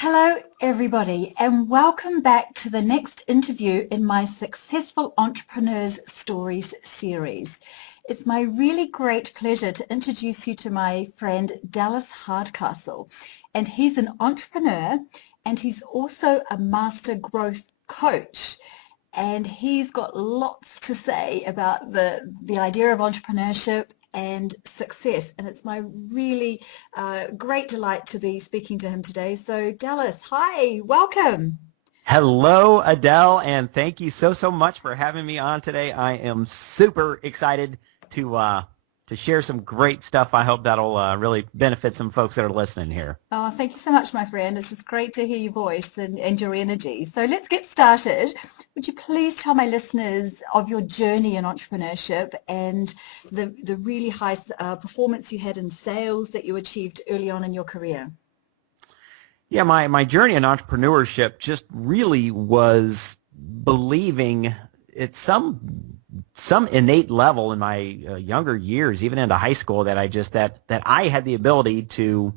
Hello, everybody, and welcome back to the next interview in my Successful Entrepreneurs Stories series. It's my really great pleasure to introduce you to my friend Dallas Hardcastle, and he's an entrepreneur and he's also a master growth coach. And he's got lots to say about the idea of entrepreneurship and success. And it's my really great delight to be speaking to him today. So Dallas, hi, welcome. Hello, Adele, and thank you so much for having me on today. I am super excited to share some great stuff. I hope that'll really benefit some folks that are listening here. Oh, thank you so much, my friend. It's just great to hear your voice and your energy. So let's get started. Would you please tell my listeners of your journey in entrepreneurship and the really high performance you had in sales that you achieved early on in your career? Yeah, my journey in entrepreneurship just really was believing at some innate level in my younger years, even into high school, that that I had the ability to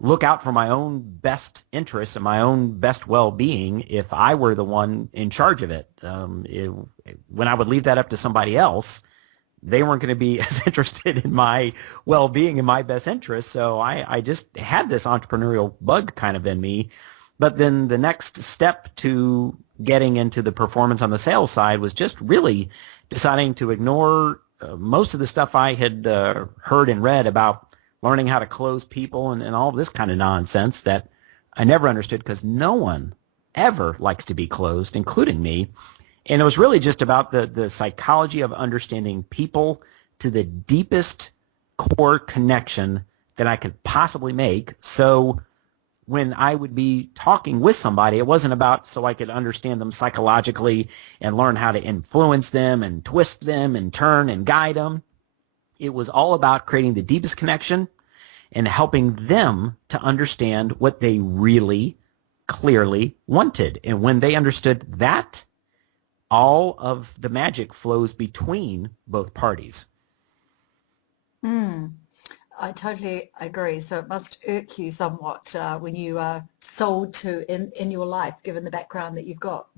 look out for my own best interests and my own best well-being if I were the one in charge of it. When I would leave that up to somebody else, they weren't going to be as interested in my well-being and my best interests. So I just had this entrepreneurial bug kind of in me. But then the next step to getting into the performance on the sales side was just really deciding to ignore most of the stuff I had heard and read about learning how to close people and all this kind of nonsense that I never understood, because no one ever likes to be closed, including me. And it was really just about the psychology of understanding people to the deepest core connection that I could possibly make. So when I would be talking with somebody, it wasn't about so I could understand them psychologically and learn how to influence them and twist them and turn and guide them. It was all about creating the deepest connection and helping them to understand what they really clearly wanted. And when they understood that, all of the magic flows between both parties. I totally agree. So it must irk you somewhat when you are sold to in your life, given the background that you've got.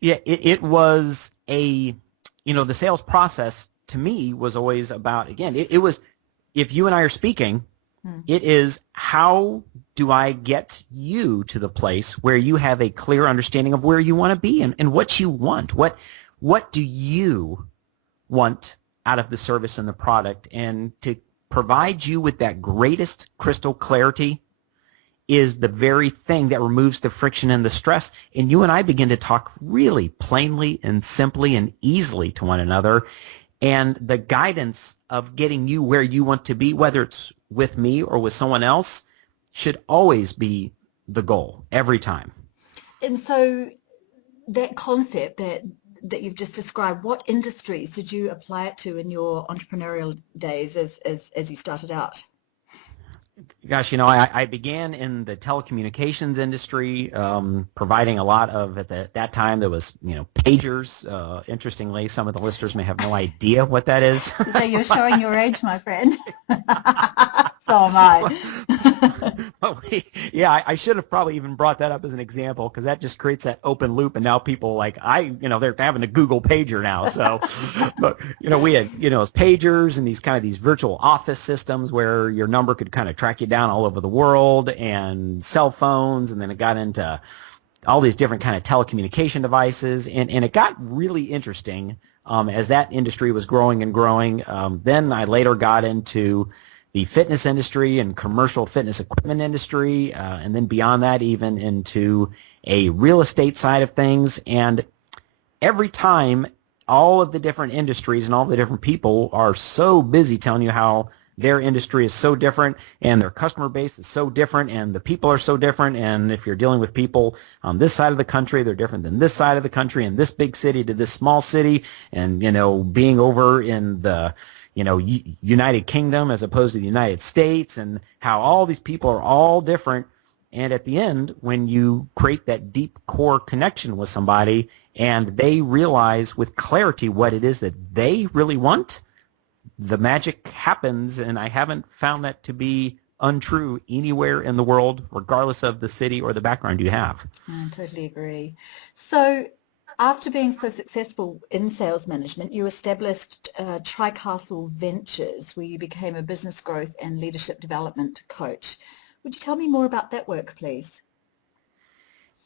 Yeah, it was the sales process to me was always about, again, it was, if you and I are speaking, it is how do I get you to the place where you have a clear understanding of where you want to be and what you want. What do you want out of the service and the product? And to provide you with that greatest crystal clarity is the very thing that removes the friction and the stress. And you and I begin to talk really plainly and simply and easily to one another. And the guidance of getting you where you want to be, whether it's with me or with someone else, should always be the goal every time. And so that concept that you've just described, what industries did you apply it to in your entrepreneurial days as you started out? Gosh, I began in the telecommunications industry, providing a lot of, at that time, there was, pagers. Interestingly, some of the listeners may have no idea what that is. So you're showing your age, my friend. So am I. Yeah, I should have probably even brought that up as an example, because that just creates that open loop, and now people they're having a Google pager now. So, but we had as pagers and these virtual office systems where your number could kind of track you down all over the world, and cell phones, and then it got into all these different kind of telecommunication devices, and it got really interesting as that industry was growing and growing. Then I later got into the fitness industry and commercial fitness equipment industry, and then beyond that even into a real estate side of things. And every time, all of the different industries and all the different people are so busy telling you how their industry is so different and their customer base is so different and the people are so different, and if you're dealing with people on this side of the country, they're different than this side of the country, and this big city to this small city, and being over in the United Kingdom as opposed to the United States, and how all these people are all different. And at the end, when you create that deep core connection with somebody and they realize with clarity what it is that they really want, the magic happens. And I haven't found that to be untrue anywhere in the world, regardless of the city or the background you have. I totally agree. So after being so successful in sales management, you established Tricastle Ventures, where you became a business growth and leadership development coach. Would you tell me more about that work, please?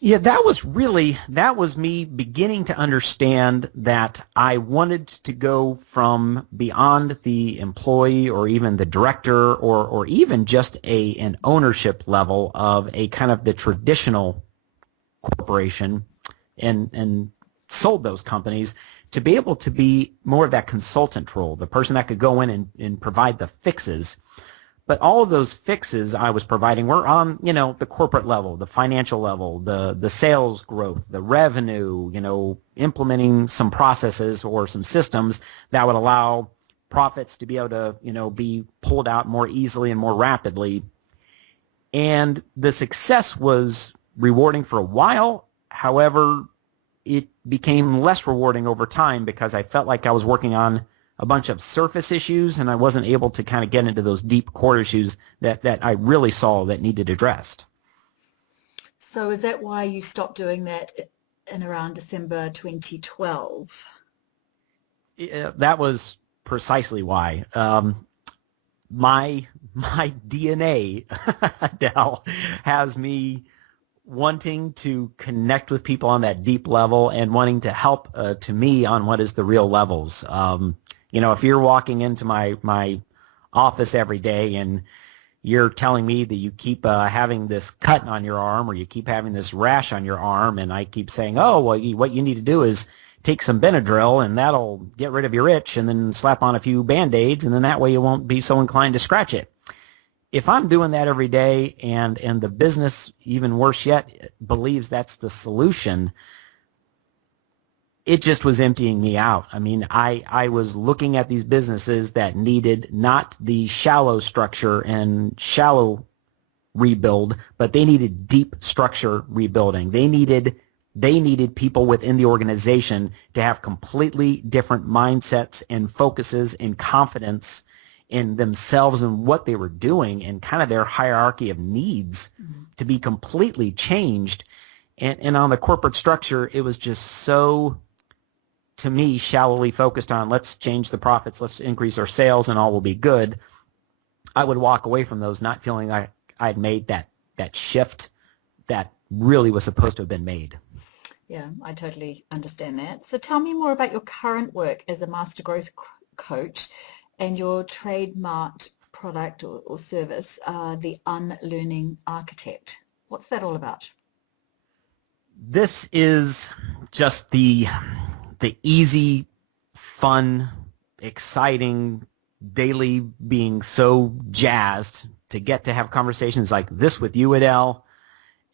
Yeah, that was me beginning to understand that I wanted to go from beyond the employee or even the director or even just an ownership level of a kind of the traditional corporation and sold those companies to be able to be more of that consultant role, the person that could go in and provide the fixes. But all of those fixes I was providing were on, the corporate level, the financial level, the sales growth, the revenue, implementing some processes or some systems that would allow profits to be able to, be pulled out more easily and more rapidly. And the success was rewarding for a while. However, it became less rewarding over time because I felt like I was working on a bunch of surface issues, and I wasn't able to kind of get into those deep core issues that I really saw that needed addressed. So is that why you stopped doing that in around December 2012? That was precisely why. My DNA, Adèle, has me wanting to connect with people on that deep level and wanting to help to me on what is the real levels. If you're walking into my office every day and you're telling me that you keep having this cut on your arm or you keep having this rash on your arm, and I keep saying, oh, well, what you need to do is take some Benadryl and that'll get rid of your itch, and then slap on a few Band-Aids, and then that way you won't be so inclined to scratch it. If I'm doing that every day and the business, even worse yet, believes that's the solution, it just was emptying me out. I mean, I was looking at these businesses that needed not the shallow structure and shallow rebuild, but they needed deep structure rebuilding. They needed people within the organization to have completely different mindsets and focuses and confidence in themselves and what they were doing, and kind of their hierarchy of needs to be completely changed. And on the corporate structure, it was just so, to me, shallowly focused on let's change the profits, let's increase our sales, and all will be good. I would walk away from those not feeling like I'd made that shift that really was supposed to have been made. Yeah, I totally understand that. So tell me more about your current work as a master growth coach and your trademarked product or service, the Unlearning Architect. What's that all about? This is just the easy, fun, exciting, daily being so jazzed to get to have conversations like this with you, Adèle,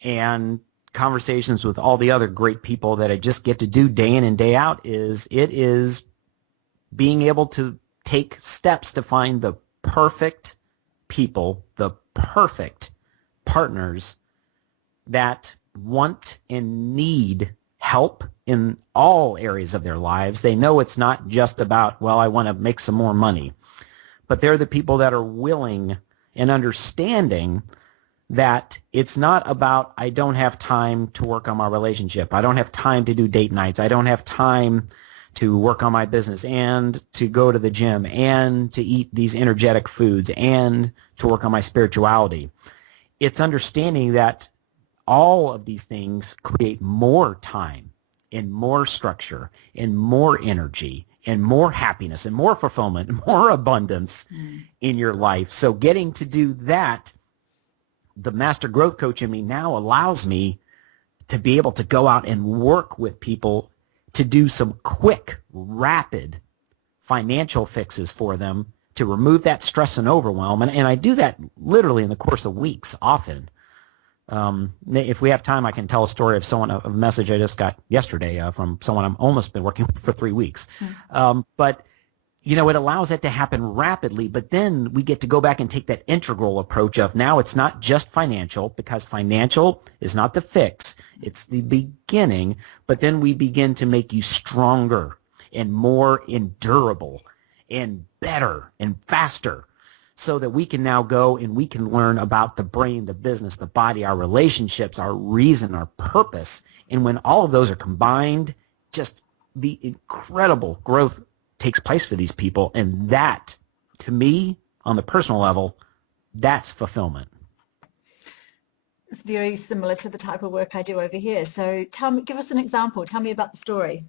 and conversations with all the other great people that I just get to do day in and day out. It is being able to take steps to find the perfect people, the perfect partners that want and need help in all areas of their lives. They know it's not just about, well, I want to make some more money, but they're the people that are willing and understanding that it's not about, I don't have time to work on my relationship. I don't have time to do date nights. I don't have time to work on my business and to go to the gym and to eat these energetic foods and to work on my spirituality. It's understanding that all of these things create more time and more structure and more energy and more happiness and more fulfillment and more abundance in your life. So getting to do that, the master growth coach in me now allows me to be able to go out and work with people to do some quick, rapid financial fixes for them to remove that stress and overwhelm. And I do that literally in the course of weeks often. If we have time, I can tell a story of a message I just got yesterday from someone I've almost been working with for 3 weeks. But it allows that to happen rapidly, but then we get to go back and take that integral approach of now it's not just financial, because financial is not the fix, it's the beginning, but then we begin to make you stronger and more endurable and better and faster. so that we can now go and we can learn about the brain, the business, the body, our relationships, our reason, our purpose. And when all of those are combined, just the incredible growth takes place for these people. And that, to me, on the personal level, that's fulfillment. It's very similar to the type of work I do over here. So give us an example. Tell me about the story.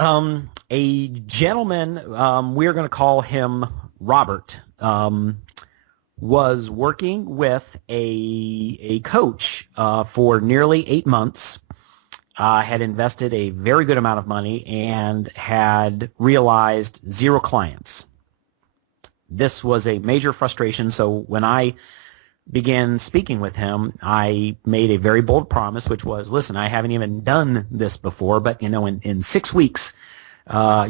A gentleman, we're going to call him Robert, was working with a coach for nearly 8 months, had invested a very good amount of money, and had realized 0 clients. This was a major frustration, so when I began speaking with him, I made a very bold promise, which was, listen, I haven't even done this before, but in 6 weeks,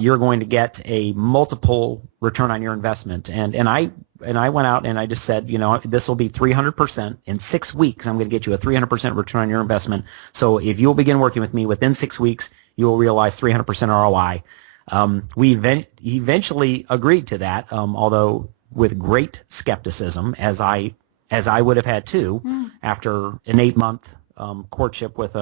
you're going to get a multiple return on your investment. And I went out and I just said, this will be 300%. In 6 weeks, I'm going to get you a 300% return on your investment. So if you'll begin working with me within 6 weeks, you will realize 300% ROI. He eventually agreed to that, although with great skepticism, as I would have had too, after an 8-month courtship with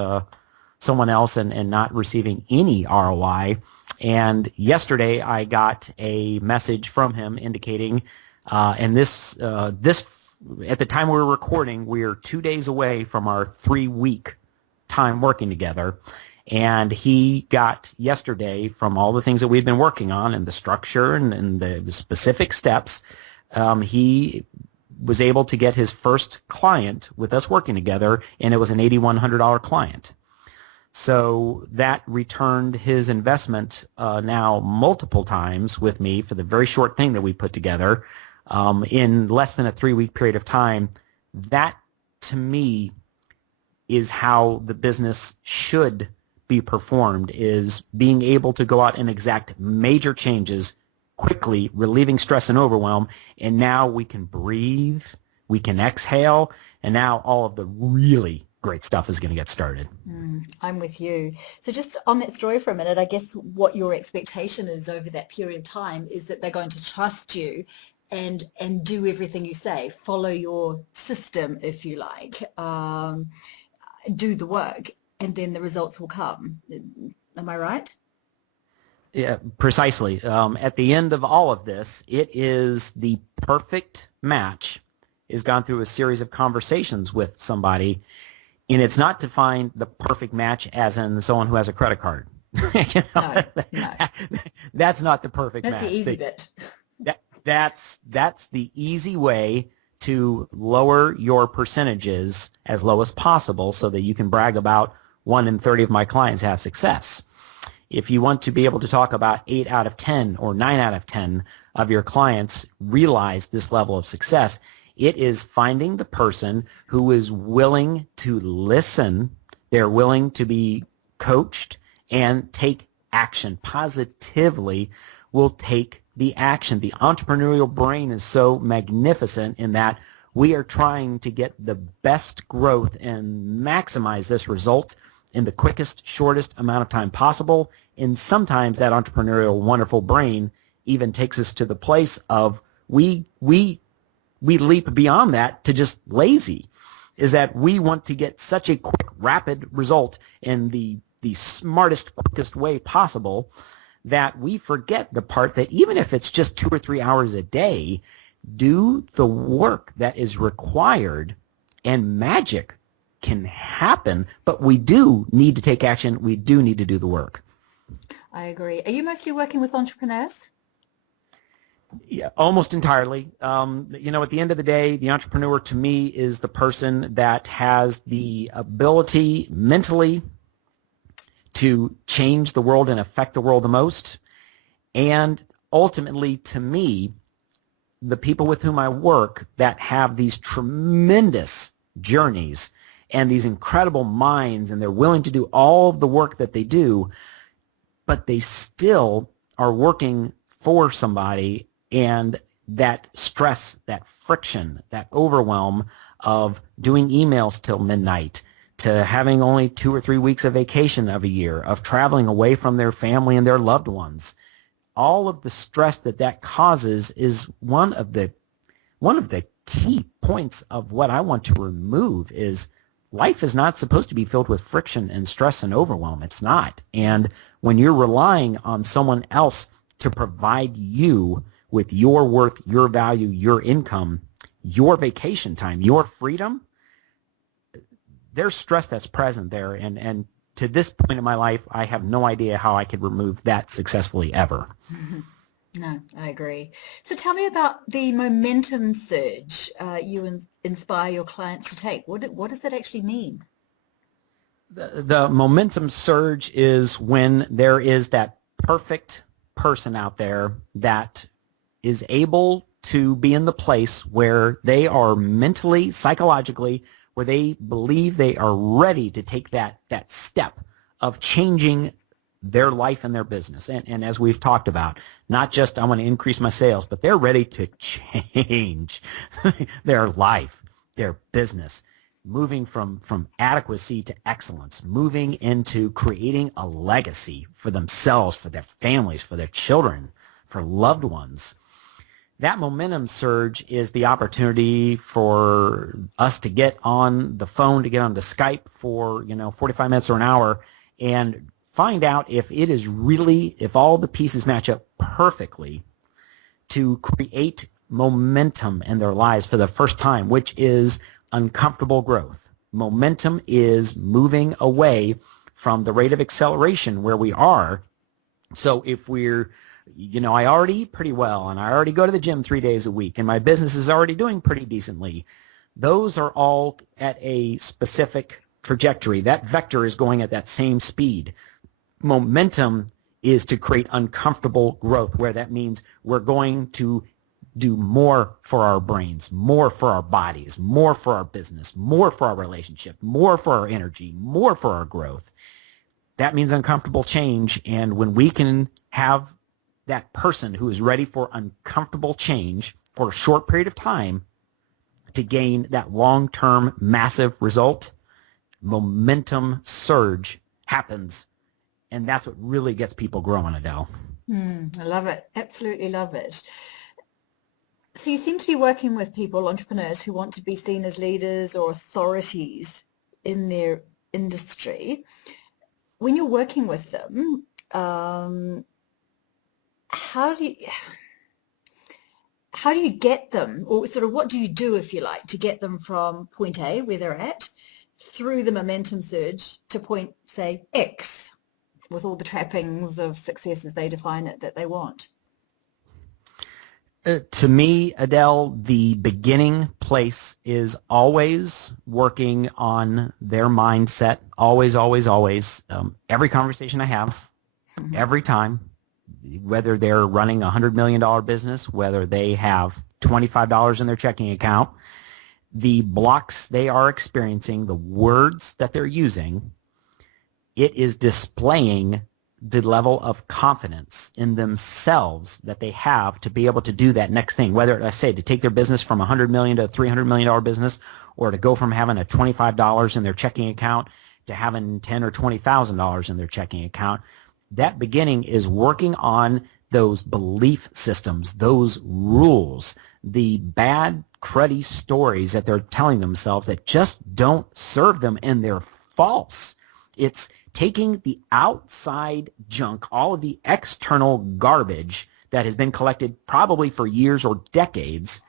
someone else and not receiving any ROI. And yesterday I got a message from him indicating, and this at the time we were recording, we are 2 days away from our 3-week time working together. And he got yesterday, from all the things that we've been working on and the structure and the specific steps, he was able to get his first client with us working together, and it was an $8,100 client. So that returned his investment now multiple times with me for the very short thing that we put together in less than a 3-week period of time. That, to me, is how the business should be performed, is being able to go out and exact major changes quickly, relieving stress and overwhelm, and now we can breathe, we can exhale, and now all of the really great stuff is going to get started. I'm with you. So just on that story for a minute, I guess what your expectation is over that period of time is that they're going to trust you and do everything you say, follow your system, if you like, do the work, and then the results will come. Am I right? Yeah, precisely. At the end of all of this, it is the perfect match. Is gone through a series of conversations with somebody, and it's not to find the perfect match as in someone who has a credit card. No. That's not the perfect match. That's the easy bit. That's the easy way to lower your percentages as low as possible so that you can brag about 1 in 30 of my clients have success. If you want to be able to talk about 8 out of 10 or 9 out of 10 of your clients realize this level of success, it is finding the person who is willing to listen, they're willing to be coached and take action. Positively will take the action. The entrepreneurial brain is so magnificent in that we are trying to get the best growth and maximize this result in the quickest, shortest amount of time possible. And sometimes that entrepreneurial wonderful brain even takes us to the place of we leap beyond that to just lazy, is that we want to get such a quick, rapid result in the smartest, quickest way possible that we forget the part that even if it's just 2 or 3 hours a day, do the work that is required and magic can happen, but we do need to take action. We do need to do the work. I agree. Are you mostly working with entrepreneurs? Yeah, almost entirely. At the end of the day, the entrepreneur to me is the person that has the ability mentally to change the world and affect the world the most. And ultimately, to me, the people with whom I work that have these tremendous journeys and these incredible minds, and they're willing to do all of the work that they do, but they still are working for somebody, and that stress, that friction, that overwhelm of doing emails till midnight, to having only 2 or 3 weeks of vacation of a year, of traveling away from their family and their loved ones, all of the stress that causes is one of the key points of what I want to remove. Is life is not supposed to be filled with friction and stress and overwhelm. It's not. And when you're relying on someone else to provide you with your worth, your value, your income, your vacation time, your freedom, there's stress that's present there. And to this point in my life, I have no idea how I could remove that successfully ever. No, I agree. So tell me about the momentum surge you inspire your clients to take. What does that actually mean? The momentum surge is when there is that perfect person out there that is able to be in the place where they are mentally, psychologically, where they believe they are ready to take that step of changing their life and their business. And as we've talked about, not just I want to increase my sales, but they're ready to change their life, their business, moving from adequacy to excellence, moving into creating a legacy for themselves, for their families, for their children, for loved ones. That momentum surge is the opportunity for us to get on the phone, to get onto Skype for 45 minutes or an hour and find out if all the pieces match up perfectly to create momentum in their lives for the first time, which is uncomfortable growth. Momentum is moving away from the rate of acceleration where we are. So if we're, I already eat pretty well and I already go to the gym 3 days a week and my business is already doing pretty decently, those are all at a specific trajectory. That vector is going at that same speed. Momentum is to create uncomfortable growth, where that means we're going to do more for our brains, more for our bodies, more for our business, more for our relationship, more for our energy, more for our growth. That means uncomfortable change. And when we can have that person who is ready for uncomfortable change for a short period of time to gain that long-term massive result, momentum surge happens. And that's what really gets people growing, Adele. I love it. Absolutely love it. So you seem to be working with people, entrepreneurs, who want to be seen as leaders or authorities in their industry. When you're working with them, how do you get them, or sort of what do you do, if you like, to get them from point A, where they're at, through the momentum surge to point, say, X, with all the trappings of success as they define it that they want? To me, Adele, the beginning place is always working on their mindset. Always, always, always. Every conversation I have, every time, whether they're running a $100 million business, whether they have $25 in their checking account, the blocks they are experiencing, the words that they're using, it is displaying the level of confidence in themselves that they have to be able to do that next thing, whether, I say, to take their business from $100 million to a $300 million business, or to go from having a $25 in their checking account to having $10,000 or $20,000 in their checking account. That beginning is working on those belief systems, those rules, the bad, cruddy stories that they're telling themselves that just don't serve them, and they're false. It's taking the outside junk, all of the external garbage that has been collected probably for years or decades,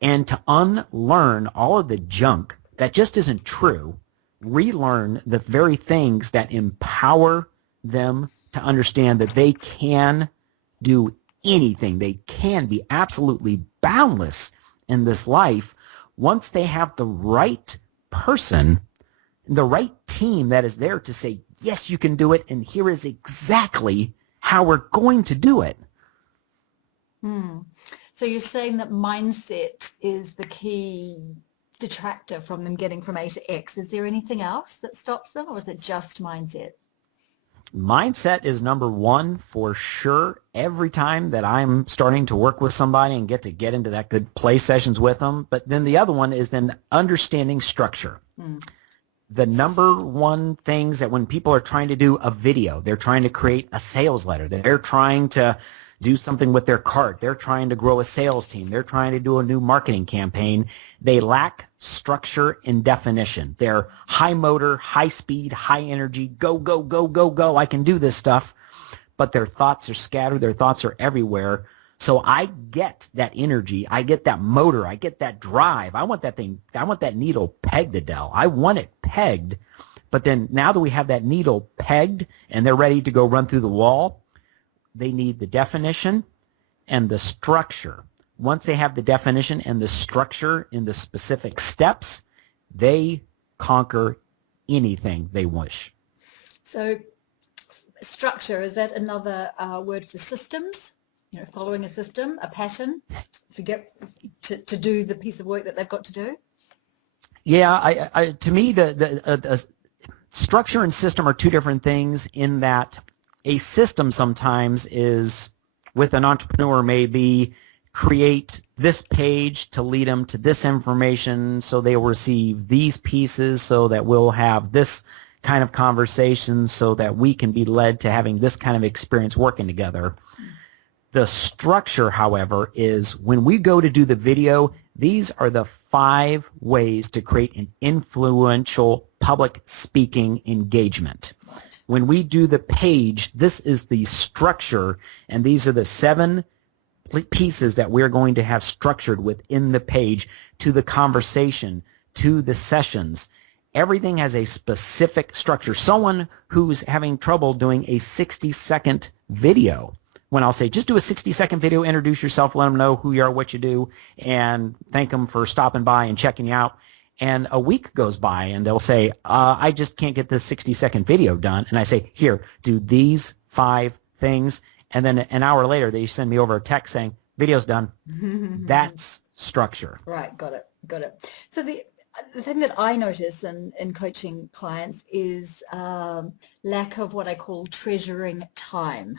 and to unlearn all of the junk that just isn't true, relearn the very things that empower them to understand that they can do anything. They can be absolutely boundless in this life once they have the right person, the right team that is there to say, yes, you can do it, and here is exactly how we're going to do it. So you're saying that mindset is the key detractor from them getting from A to X. Is there anything else that stops them, or is it just mindset? Mindset is number one for sure. Every time that I'm starting to work with somebody and get into that good play sessions with them. But then the other one is then understanding structure. The number one things that when people are trying to do a video, they're trying to create a sales letter, they're trying to do something with their cart. They're trying to grow a sales team. They're trying to do a new marketing campaign. They lack structure and definition. They're high motor, high speed, high energy, go, go, go, go, go. I can do this stuff. But their thoughts are scattered. Their thoughts are everywhere. So I get that energy. I get that motor. I get that drive. I want that thing. I want that needle pegged, Adèle. I want it pegged. But then now that we have that needle pegged and they're ready to go run through the wall, they need the definition and the structure. Once they have the definition and the structure in the specific steps, they conquer anything they wish. So structure, is that another word for systems? You know, following a system, a pattern, to do the piece of work that they've got to do? Yeah, to me, the structure and system are two different things in that a system sometimes is, with an entrepreneur, maybe create this page to lead them to this information so they will receive these pieces so that we'll have this kind of conversation so that we can be led to having this kind of experience working together. The structure, however, is when we go to do the video, these are the 5 ways to create an influential public speaking engagement. When we do the page, this is the structure, and these are the 7 pieces that we're going to have structured within the page to the conversation, to the sessions. Everything has a specific structure. Someone who's having trouble doing a 60-second video, when I'll say, just do a 60-second video, introduce yourself, let them know who you are, what you do, and thank them for stopping by and checking you out. And a week goes by, and they'll say, I just can't get this 60-second video done. And I say, here, do these 5 things. And then an hour later, they send me over a text saying, video's done. That's structure. Right, got it. So the thing that I notice in coaching clients is lack of what I call treasuring time.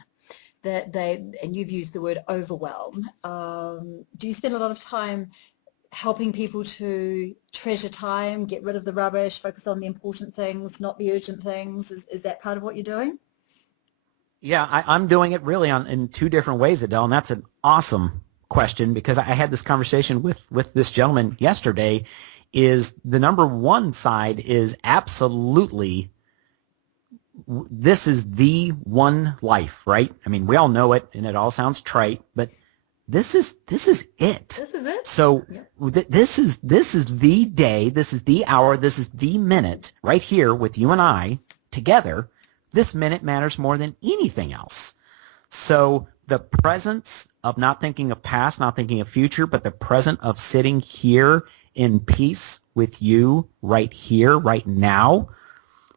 And you've used the word overwhelm. Do you spend a lot of time helping people to treasure time, get rid of the rubbish, focus on the important things, not the urgent things? Is that part of what you're doing? Yeah, I'm doing it really in 2 different ways, Adèle, and that's an awesome question because I had this conversation with this gentleman yesterday. Is the number 1 side is absolutely, this is the one life, right? I mean, we all know it, and it all sounds trite, but this is it. This is it. So this is the day, this is the hour, this is the minute right here with you and I together. This minute matters more than anything else. So the presence of not thinking of past, not thinking of future, but the present of sitting here in peace with you right here, right now,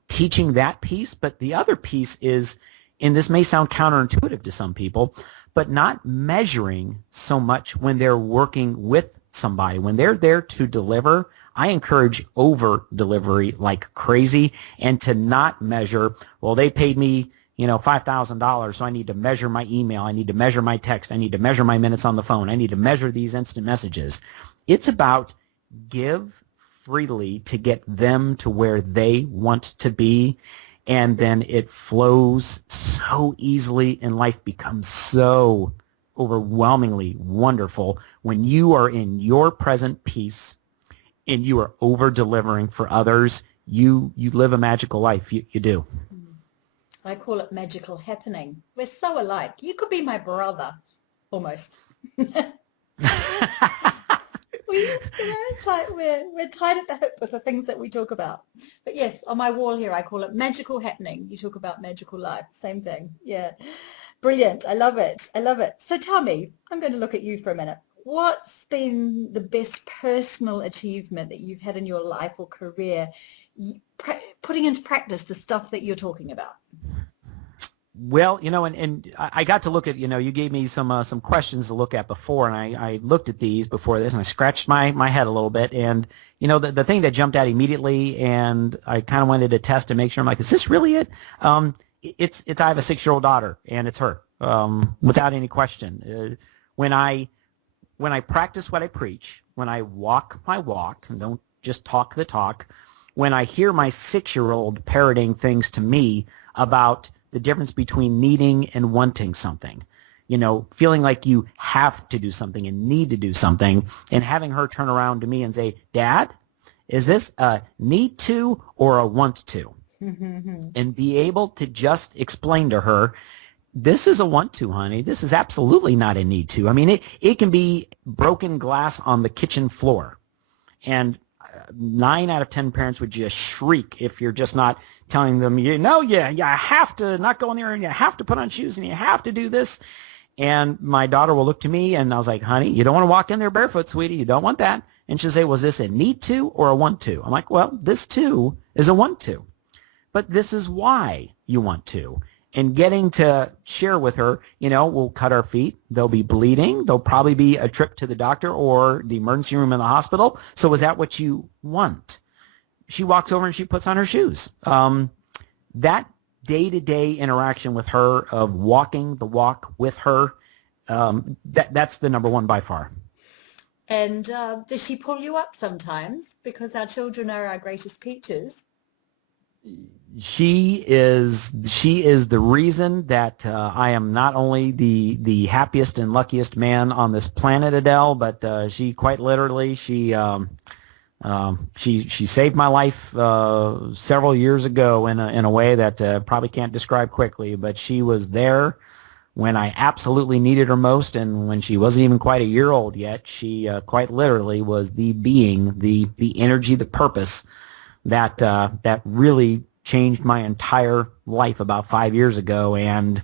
teaching that piece. But the other piece is, and this may sound counterintuitive to some people, but not measuring so much when they're working with somebody. When they're there to deliver, I encourage over delivery like crazy, and to not measure, well, they paid me, $5,000, so I need to measure my email, I need to measure my text, I need to measure my minutes on the phone, I need to measure these instant messages. It's about give freely to get them to where they want to be, and then it flows so easily and life becomes so overwhelmingly wonderful when you are in your present peace and you are over delivering for others. You live a magical life. You do. I call it magical happening. We're so alike. You could be my brother, almost. It's like we're tied at the hip with the things that we talk about. But yes, on my wall here, I call it magical happening. You talk about magical life. Same thing. Yeah. Brilliant. I love it. So tell me, I'm going to look at you for a minute. What's been the best personal achievement that you've had in your life or career, putting into practice the stuff that you're talking about? Well, and I got to look at, you gave me some questions to look at before, and I looked at these before this, and I scratched my head a little bit, and, the thing that jumped out immediately, and I kind of wanted to test and make sure, I'm like, is this really it? It's I have a 6-year-old daughter, and it's her, without any question. When I practice what I preach, when I walk my walk, and don't just talk the talk, when I hear my 6-year-old parroting things to me about the difference between needing and wanting something. feeling like you have to do something and need to do something, and having her turn around to me and say, Dad, is this a need to or a want to? And be able to just explain to her, this is a want to, honey. This is absolutely not a need to. I mean, it can be broken glass on the kitchen floor. And 9 out of 10 parents would just shriek if you're just not telling them, you have to not go in there, and you have to put on shoes, and you have to do this. And my daughter will look to me, and I was like, honey, you don't want to walk in there barefoot, sweetie. You don't want that. And she'll say, was this a need to or a want to? I'm like, well, this too is a want to. But this is why you want to. And getting to share with her, we'll cut our feet. They'll be bleeding. There'll probably be a trip to the doctor or the emergency room in the hospital. So is that what you want? She walks over and she puts on her shoes. That day-to-day interaction with her, of walking the walk with her, that's the number one by far. And does she pull you up sometimes? Because our children are our greatest teachers. She is the reason that I am not only the happiest and luckiest man on this planet, Adele, but she quite literally, she saved my life several years ago in a way that probably can't describe quickly. But she was there when I absolutely needed her most, and when she wasn't even quite a year old yet. She quite literally was the being, the energy, the purpose that really changed my entire life about 5 years ago. And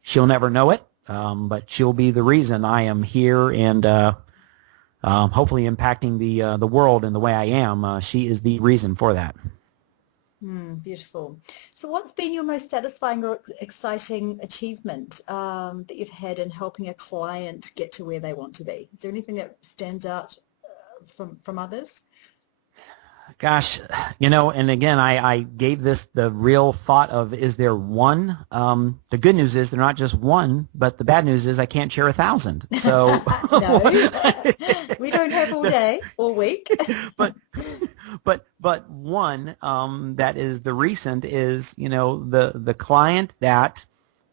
she'll never know it, but she'll be the reason I am here and hopefully impacting the world in the way I am. She is the reason for that. Beautiful. So what's been your most satisfying or exciting achievement that you've had in helping a client get to where they want to be? Is there anything that stands out from others? Gosh, and again, I gave this the real thought of, is there one? The good news is they're not just one, but the bad news is I can't share 1,000. So no, we don't have all day, all week. but one that is the recent is, the client that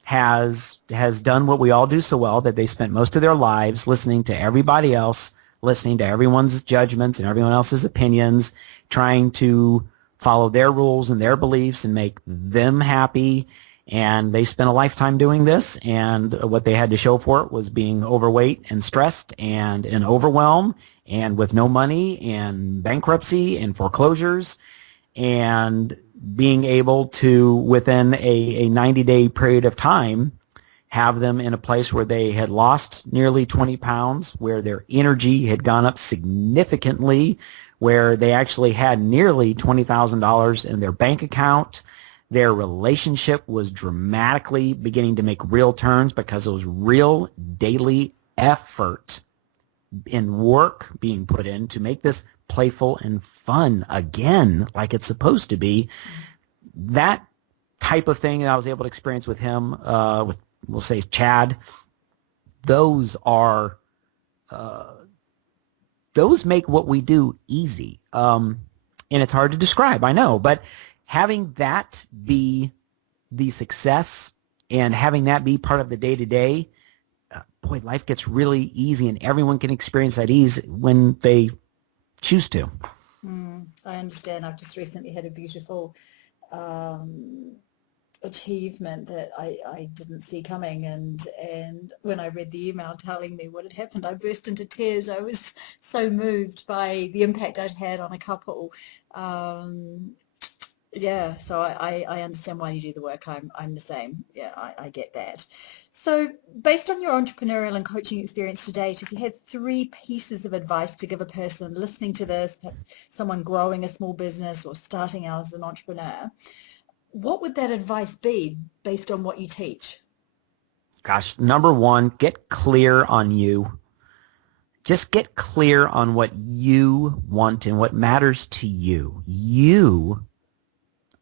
has done what we all do so well, that they spent most of their lives listening to everybody else, listening to everyone's judgments and everyone else's opinions, trying to follow their rules and their beliefs and make them happy. And they spent a lifetime doing this, and what they had to show for it was being overweight and stressed and in overwhelm and with no money and bankruptcy and foreclosures, and being able to, within a 90-day period of time, have them in a place where they had lost nearly 20 pounds, where their energy had gone up significantly, where they actually had nearly $20,000 in their bank account. Their relationship was dramatically beginning to make real turns because it was real daily effort and work being put in to make this playful and fun again, like it's supposed to be. That type of thing that I was able to experience with him, with, we'll say, Chad, those make what we do easy. And it's hard to describe, I know, but having that be the success and having that be part of the day-to-day, boy, life gets really easy, and everyone can experience that ease when they choose to. I understand. I've just recently had a beautiful achievement that I didn't see coming, and when I read the email telling me what had happened, I burst into tears. I was so moved by the impact I'd had on a couple. So I understand why you do the work. I'm the same. Yeah, I get that. So based on your entrepreneurial and coaching experience to date, if you had 3 pieces of advice to give a person listening to this, someone growing a small business or starting out as an entrepreneur, what would that advice be based on what you teach? Gosh, number 1, get clear on you. Just get clear on what you want and what matters to you. You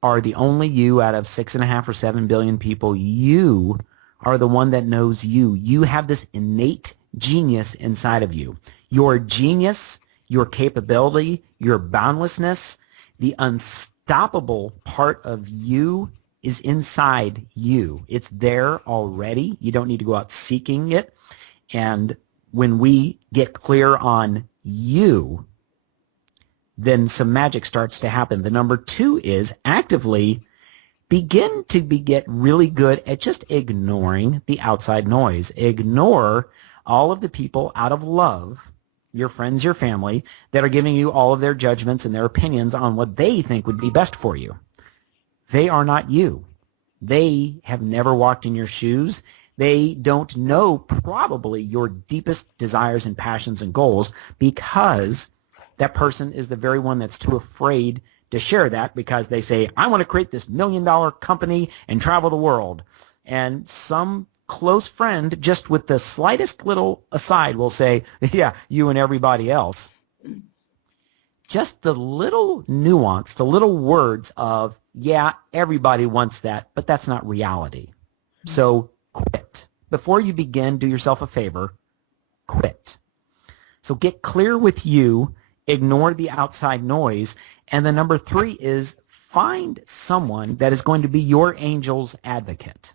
are the only you out of 6.5 or 7 billion people. You are the one that knows you. You have this innate genius inside of you. Your genius, your capability, your boundlessness, the unstoppable part of you is inside you. It's there already. You don't need to go out seeking it. And when we get clear on you, then some magic starts to happen. The number 2 is actively begin to get really good at just ignoring the outside noise. Ignore all of the people out of love, your friends, your family, that are giving you all of their judgments and their opinions on what they think would be best for you. They are not you. They have never walked in your shoes. They don't know probably your deepest desires and passions and goals, because that person is the very one that's too afraid to share that, because they say, I want to create this $1 million company and travel the world. And some close friend, just with the slightest little aside, will say, yeah, you and everybody else. Just the little nuance, the little words of, yeah, everybody wants that, but that's not reality. So quit. Before you begin, do yourself a favor, quit. So get clear with you, ignore the outside noise, and the number 3 is find someone that is going to be your angel's advocate.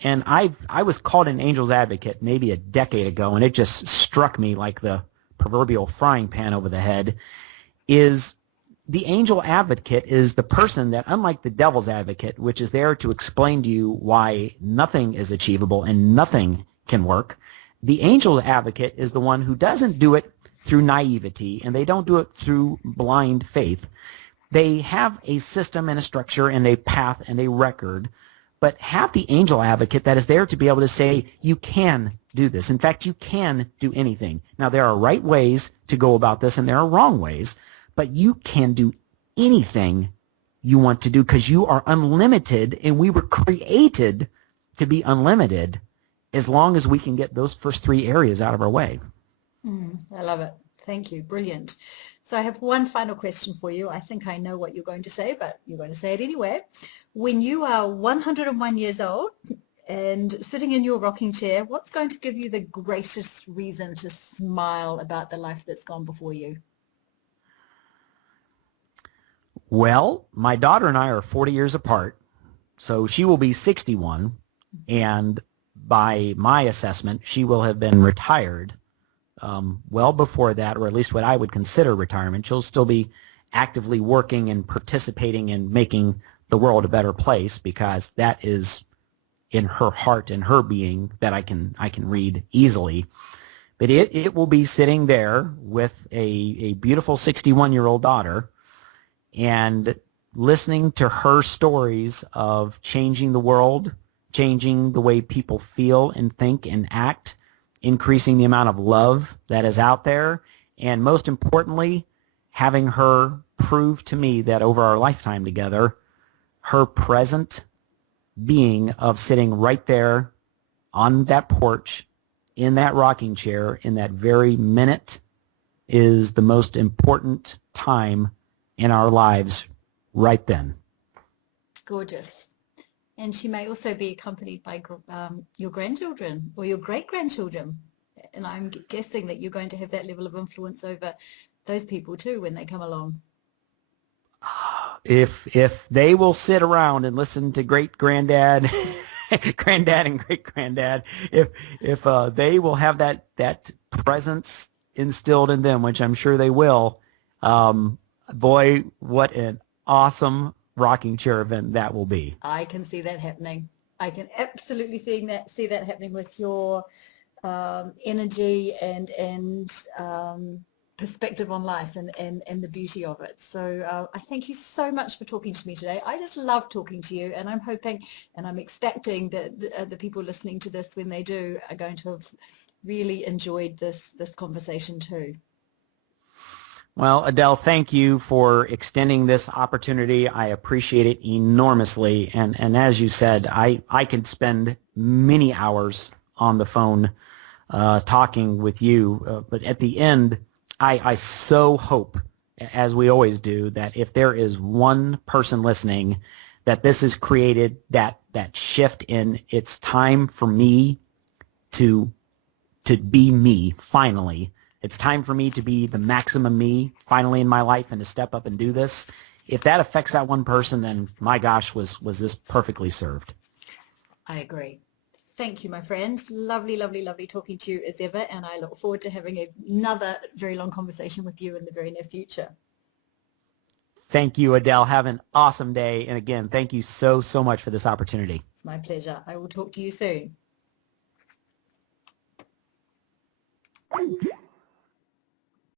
And I was called an angel's advocate maybe a decade ago, and it just struck me like the proverbial frying pan over the head. Is the angel advocate is the person that, unlike the devil's advocate, which is there to explain to you why nothing is achievable and nothing can work, the angel advocate is the one who doesn't do it through naivety, and they don't do it through blind faith. They have a system and a structure and a path and a record, but have the angel advocate that is there to be able to say, you can do this. In fact, you can do anything. Now, there are right ways to go about this, and there are wrong ways, but you can do anything you want to do, because you are unlimited, and we were created to be unlimited, as long as we can get those first 3 areas out of our way. I love it. Thank you. Brilliant. So I have one final question for you. I think I know what you're going to say, but you're going to say it anyway. When you are 101 years old and sitting in your rocking chair, what's going to give you the greatest reason to smile about the life that's gone before you? Well, my daughter and I are 40 years apart, so she will be 61, and by my assessment, she will have been retired well before that, or at least what I would consider retirement. She'll still be actively working and participating in making the world a better place, because that is in her heart and her being that I can read easily. But it will be sitting there with a beautiful 61-year-old daughter, and listening to her stories of changing the world, changing the way people feel and think and act, increasing the amount of love that is out there, and most importantly, having her prove to me that over our lifetime together, her present being of sitting right there on that porch, in that rocking chair, in that very minute, is the most important time in our lives right then. Gorgeous. And she may also be accompanied by your grandchildren or your great-grandchildren. And I'm guessing that you're going to have that level of influence over those people too when they come along. If they will sit around and listen to great-granddad, granddad and great-granddad, if they will have that presence instilled in them, which I'm sure they will, boy, what an awesome rocking chair event that will be. I can see that happening. I can absolutely see that happening with your energy and perspective on life and the beauty of it. So I thank you so much for talking to me today. I just love talking to you, and I'm hoping and I'm expecting that the people listening to this, when they do, are going to have really enjoyed this conversation too. Well, Adèle, thank you for extending this opportunity. I appreciate it enormously. And as you said, I could spend many hours on the phone talking with you. But at the end, I so hope, as we always do, that if there is one person listening, that this has created that shift in it's time for me to be me finally. It's time for me to be the maximum me finally in my life and to step up and do this. if that affects that one person, then my gosh, was this perfectly served. I agree. Thank you, my friend. Lovely, lovely, lovely talking to you as ever, and I look forward to having another very long conversation with you in the very near future. Thank you, Adèle. Have an awesome day. And again, thank you so, so much for this opportunity. It's my pleasure. I will talk to you soon.